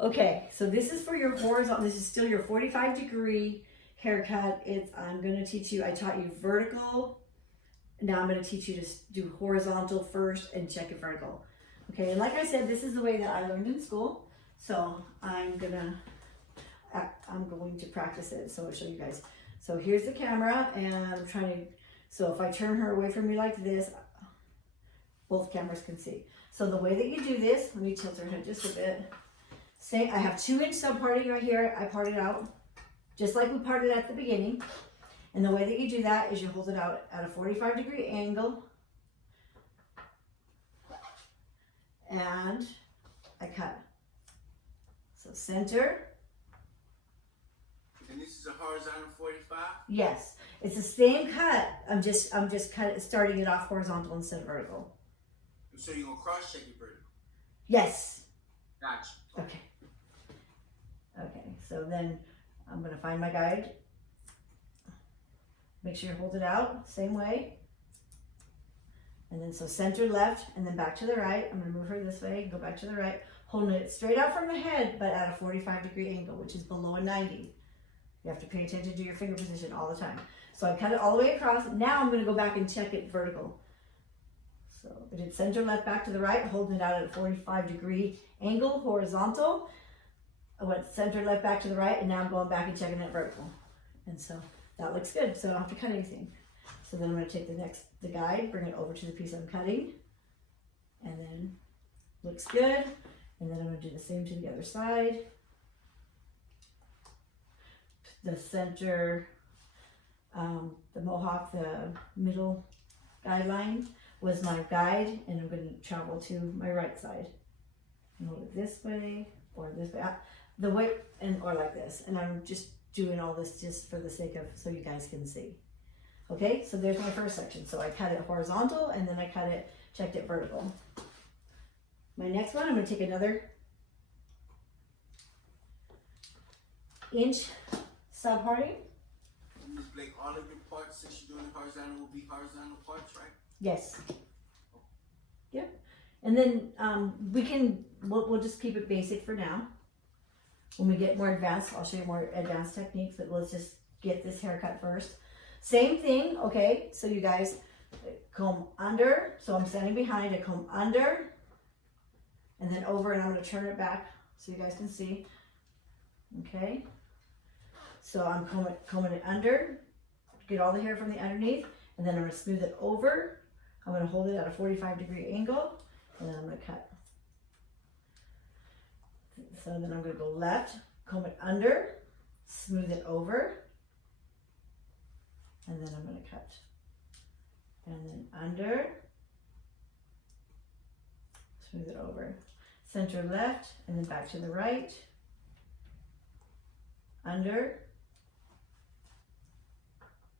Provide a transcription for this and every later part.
Okay, so this is for your horizontal. This is still your 45-degree haircut. I'm going to teach you. I taught you vertical. Now I'm going to teach you to do horizontal first and check it vertical. Okay, and like I said, this is the way that I learned in school. So I'm going to practice it. So I'll show you guys. So here's the camera, and I'm trying to. So if I turn her away from me like this, both cameras can see. So the way that you do this, let me tilt her head just a bit. Say I have 2-inch sub-parting right here. I part it out just like we parted at the beginning. And the way that you do that is you hold it out at a 45-degree angle. And I cut. So center. And this is a horizontal 45? Yes. It's the same cut. I'm just starting it off horizontal instead of vertical. So you're gonna cross check it vertical? Yes. Gotcha. Okay. Okay, so then I'm going to find my guide. Make sure you hold it out, same way. And then so center left and then back to the right. I'm going to move her this way, go back to the right, holding it straight out from the head, but at a 45-degree angle, which is below a 90. You have to pay attention to your finger position all the time. So I cut it all the way across. Now I'm going to go back and check it vertical. So I did center left back to the right, holding it out at a 45-degree angle, horizontal. I went center left back to the right, and now I'm going back and checking it vertical. And so that looks good, so I don't have to cut anything. So then I'm going to take the guide, bring it over to the piece I'm cutting, and then looks good. And then I'm going to do the same to the other side. The center, the mohawk, the middle guideline was my guide, and I'm going to travel to my right side. And hold it this way or this way. The way, or like this. And I'm just doing all this just for the sake of, so you guys can see. Okay, so there's my first section. So I cut it horizontal, and then I checked it vertical. My next one, I'm going to take another inch sub-parting. Ms. Blake, all of your parts, since you're doing the horizontal, will be horizontal parts, right? Yes. Yep. And then we'll just keep it basic for now. When we get more advanced, I'll show you more advanced techniques, but let's just get this haircut first. Same thing, okay? So you guys comb under. So I'm standing behind, I comb under and then over, and I'm going to turn it back so you guys can see. Okay? So I'm combing it under, get all the hair from the underneath, and then I'm going to smooth it over. I'm going to hold it at a 45-degree angle, and then I'm going to cut. So then I'm going to go left, comb it under, smooth it over, and then I'm going to cut. And then under, smooth it over. Center left, and then back to the right, under,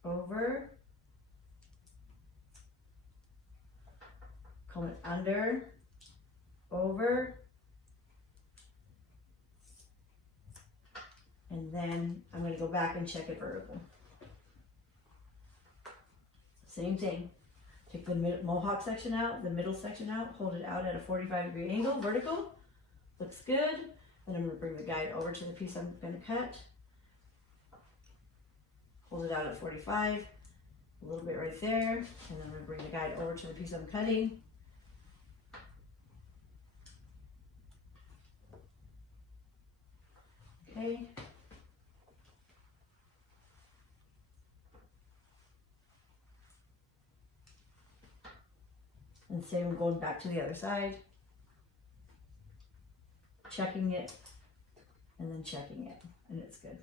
over, comb it under, over, and then I'm going to go back and check it vertical. Same thing. Take the mohawk section out, the middle section out, hold it out at a 45-degree angle, vertical. Looks good. Then I'm going to bring the guide over to the piece I'm going to cut. Hold it out at 45, a little bit right there. And then I'm going to bring the guide over to the piece I'm cutting. Okay. And same, I'm going back to the other side, checking it, and then checking it, and it's good.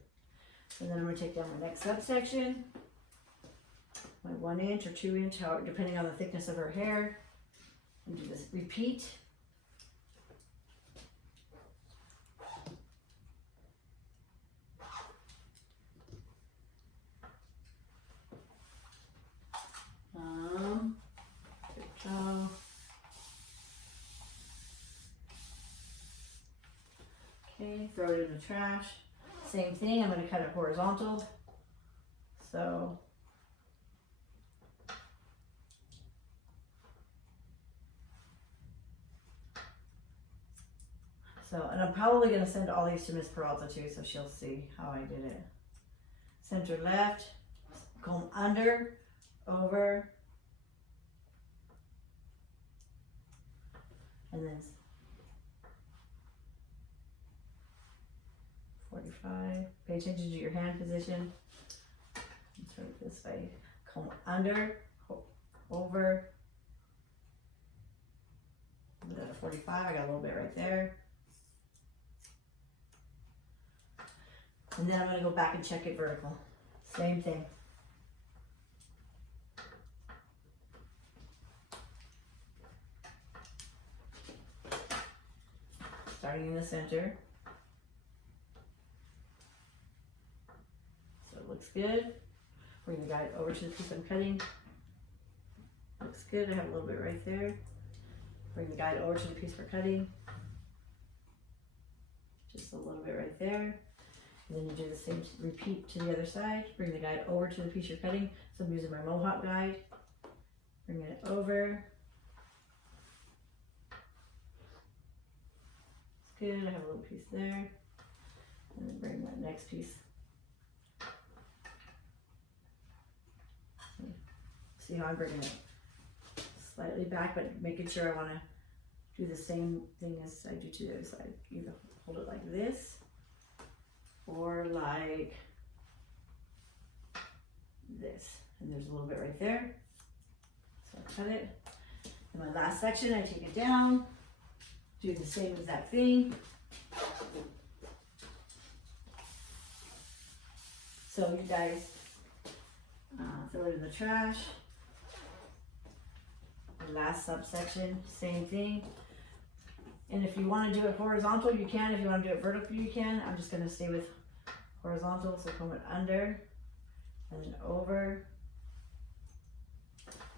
And then I'm going to take down my next subsection, my 1 inch or 2 inch, depending on the thickness of her hair, and do this repeat. Okay, throw it in the trash. Same thing, I'm going to cut it horizontal. So So, and I'm probably gonna send all these to Miss Peralta too, so she'll see how I did it. Center left, comb under, over, and then 45. Pay attention to your hand position. Turn it this way. Comb under, over. Put it at 45. I got a little bit right there. And then I'm going to go back and check it vertical. Same thing. Starting in the center. So it looks good. Bring the guide over to the piece I'm cutting. Looks good. I have a little bit right there. Bring the guide over to the piece we're cutting. Just a little bit right there. And then you do the same, repeat to the other side. Bring the guide over to the piece you're cutting. So I'm using my Mohawk guide. Bring it over. It's good. I have a little piece there. And then bring that next piece. See how I'm bringing it slightly back, but making sure I want to do the same thing as I do to the other side. Either hold it like this or like this. And there's a little bit right there. So I cut it. In my last section, I take it down, do the same exact thing. So you guys throw it in the trash. The last subsection, same thing. And if you want to do it horizontal, you can. If you want to do it vertical, you can. I'm just going to stay with horizontal, so comb it under and then over.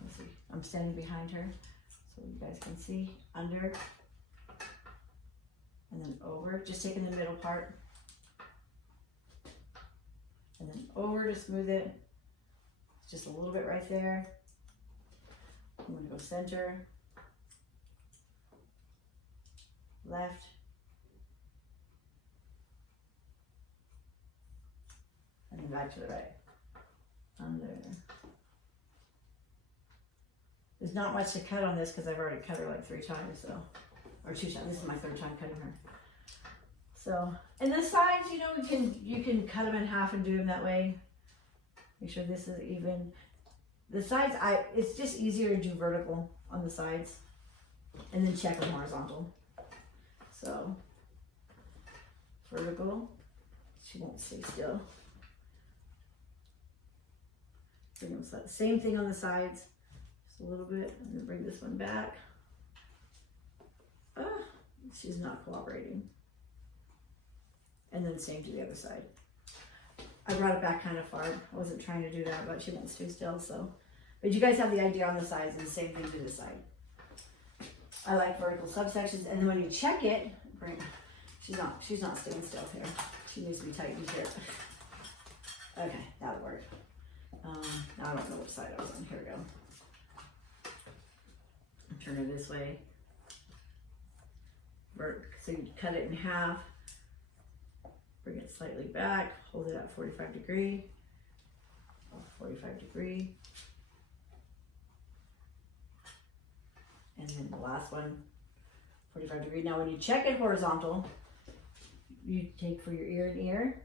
Let's see, I'm standing behind her so you guys can see. Under and then over, just taking the middle part and then over to smooth it. Just a little bit right there. I'm going to go center, left, and then back to the right. Under. There's not much to cut on this because I've already cut her like 3 times, so, or 2 times. This is my 3rd time cutting her. So, and the sides, you know, you can cut them in half and do them that way. Make sure this is even. The sides, it's just easier to do vertical on the sides and then check them horizontal. So, vertical, she won't stay still. Bring them, same thing on the sides, just a little bit, and then bring this one back. She's not cooperating. And then same to the other side. I brought it back kind of far. I wasn't trying to do that, but she won't stay still, so. But you guys have the idea on the sides, and the same thing to the side. I like vertical subsections, and then when you check it, she's not staying still here. She needs to be tightened here. Okay, that'll work. Now I don't know which side I was on. Here we go. Turn her this way. So you cut it in half. Bring it slightly back, hold it at 45 degree, 45 degree. And then the last one, 45 degree. Now when you check it horizontal, you take for your ear and ear,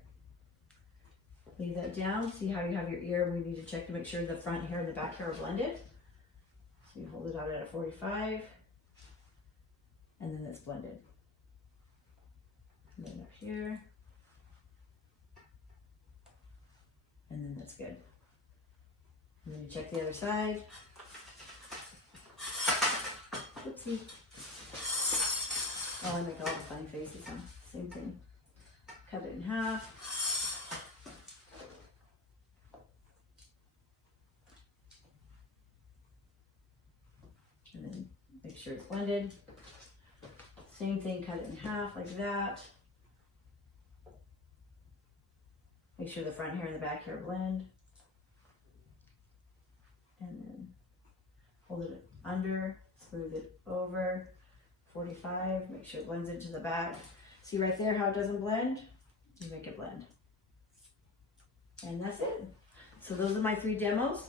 leave that down. See how you have your ear? We need to check to make sure the front hair and the back hair are blended. So you hold it out at a 45, and then it's blended. And then up here. And then that's good. And then you check the other side. Oopsie. Oh, I make all the funny faces, huh? Same thing. Cut it in half. And then make sure it's blended. Same thing, cut it in half like that. Make sure the front hair and the back hair blend. And then hold it under, smooth it over, 45, make sure it blends into the back. See right there how it doesn't blend? You make it blend. And that's it. So those are my 3 demos.